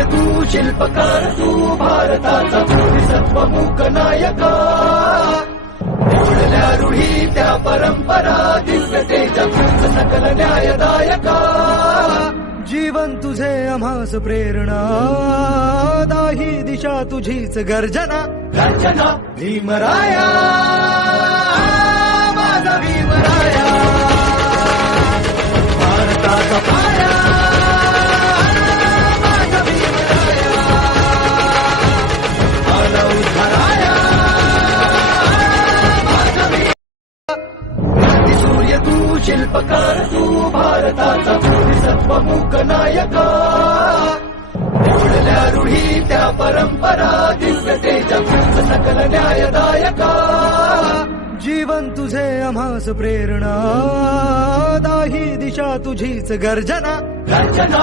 सूर्य तू शिल्पकार तू भारताचा बोधिसत्व मूक नायका ओढल्या रूढी त्या परंपरा दिव्य तेजा सकल न्यायदायका जीवन तुझे आम्हास प्रेरणा दाही दिशा तुझीच गर्जना गर्जना भीमराया माझा भीमराया भारताचा पाया माझा भीमराया आला उद्धाराया माझा भीम सूर्य तू शिल्पकार तू भारताचा बोधिसत्व मूक नायका ओढल्या रूढी त्या परंपरा दिव्य तेजा सकल न्यायदायका जीवन तुझे आम्हास प्रेरणा दाही दिशा तुझीच गर्जना गर्जना